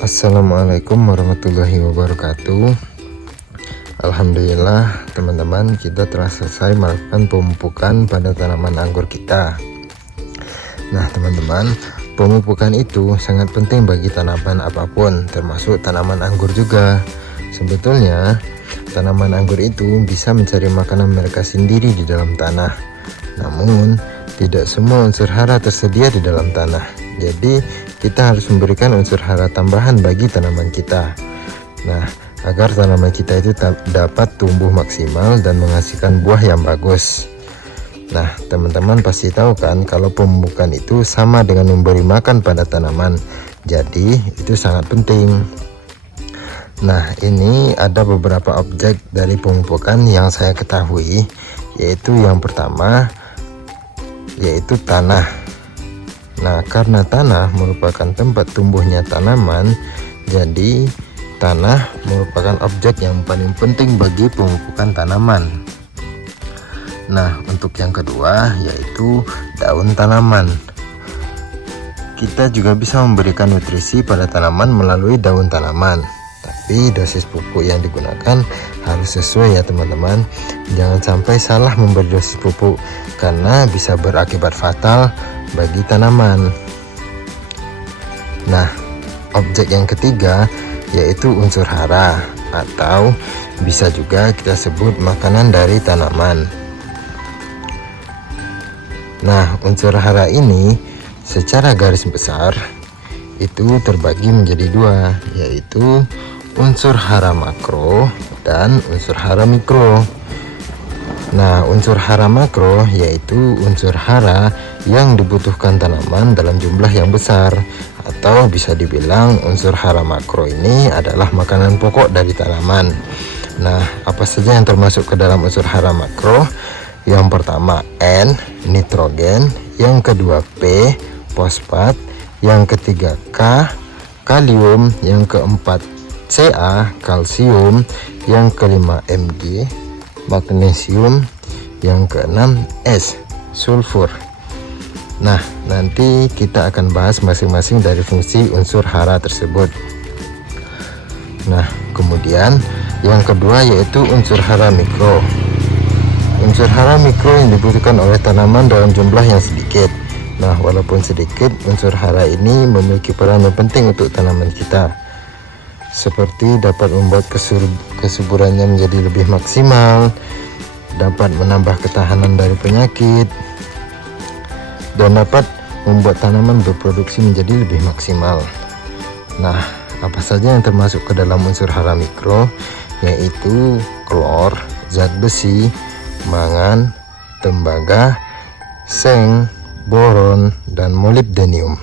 Assalamualaikum warahmatullahi wabarakatuh. Alhamdulillah teman-teman, kita telah selesai melakukan pemupukan pada tanaman anggur kita. Nah teman-teman, pemupukan itu sangat penting bagi tanaman apapun, termasuk tanaman anggur juga. Sebetulnya tanaman anggur itu bisa mencari makanan mereka sendiri di dalam tanah, namun tidak semua unsur hara tersedia di dalam tanah. Jadi kita harus memberikan unsur hara tambahan bagi tanaman kita. Nah, agar tanaman kita itu dapat tumbuh maksimal dan menghasilkan buah yang bagus. Nah, teman-teman pasti tahu kan kalau pemupukan itu sama dengan memberi makan pada tanaman. Jadi, itu sangat penting. Nah, ini ada beberapa objek dari pemupukan yang saya ketahui, yaitu yang pertama yaitu tanah. Nah, karena tanah merupakan tempat tumbuhnya tanaman, jadi tanah merupakan objek yang paling penting bagi pemupukan tanaman. Nah, untuk yang kedua yaitu daun tanaman. Kita juga bisa memberikan nutrisi pada tanaman melalui daun tanaman, tapi dosis pupuk yang digunakan harus sesuai ya teman-teman. Jangan sampai salah memberi dosis pupuk karena bisa berakibat fatal bagi tanaman. Nah, objek yang ketiga yaitu unsur hara, atau bisa juga kita sebut makanan dari tanaman. Nah, unsur hara ini secara garis besar itu terbagi menjadi dua, yaitu unsur hara makro dan unsur hara mikro. Nah, unsur hara makro yaitu unsur hara yang dibutuhkan tanaman dalam jumlah yang besar, atau bisa dibilang unsur hara makro ini adalah makanan pokok dari tanaman. Nah, apa saja yang termasuk ke dalam unsur hara makro? Yang pertama N, nitrogen, yang kedua P, fosfat, yang ketiga K, kalium, yang keempat Ca, kalsium, yang kelima Mg, magnesium, yang keenam S, sulfur. Nah, nanti kita akan bahas masing-masing dari fungsi unsur hara tersebut. Nah, kemudian yang kedua yaitu unsur hara mikro. Unsur hara mikro yang dibutuhkan oleh tanaman dalam jumlah yang sedikit. Nah, walaupun sedikit, unsur hara ini memiliki peran yang penting untuk tanaman kita, seperti dapat membuat kesuburannya menjadi lebih maksimal, dapat menambah ketahanan dari penyakit, dan dapat membuat tanaman berproduksi menjadi lebih maksimal. Nah, apa saja yang termasuk ke dalam unsur hara mikro? Yaitu klor, zat besi, mangan, tembaga, seng, boron, dan molibdenium.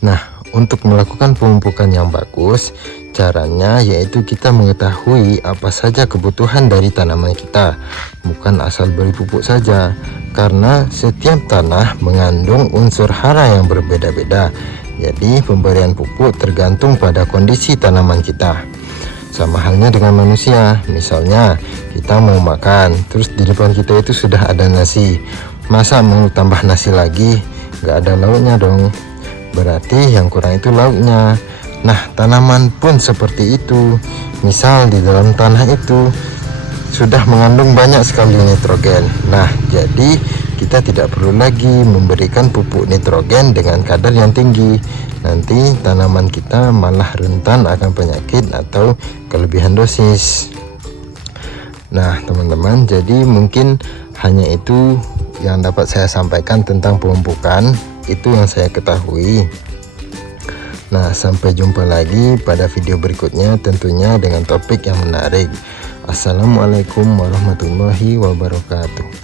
Nah, untuk melakukan pemupukan yang bagus, caranya yaitu kita mengetahui apa saja kebutuhan dari tanaman kita, bukan asal beri pupuk saja, karena setiap tanah mengandung unsur hara yang berbeda-beda. Jadi pemberian pupuk tergantung pada kondisi tanaman kita. Sama halnya dengan manusia, misalnya kita mau makan, terus di depan kita itu sudah ada nasi, masa mau tambah nasi lagi? Gak ada lauknya dong, berarti yang kurang itu lauknya. Nah, tanaman pun seperti itu. Misal di dalam tanah itu sudah mengandung banyak sekali nitrogen. Nah, jadi kita tidak perlu lagi memberikan pupuk nitrogen dengan kadar yang tinggi. Nanti tanaman kita malah rentan akan penyakit atau kelebihan dosis. Nah, teman-teman, jadi mungkin hanya itu yang dapat saya sampaikan tentang pemupukan. Itu yang saya ketahui. Nah, sampai jumpa lagi pada video berikutnya, tentunya dengan topik yang menarik. Assalamualaikum warahmatullahi wabarakatuh.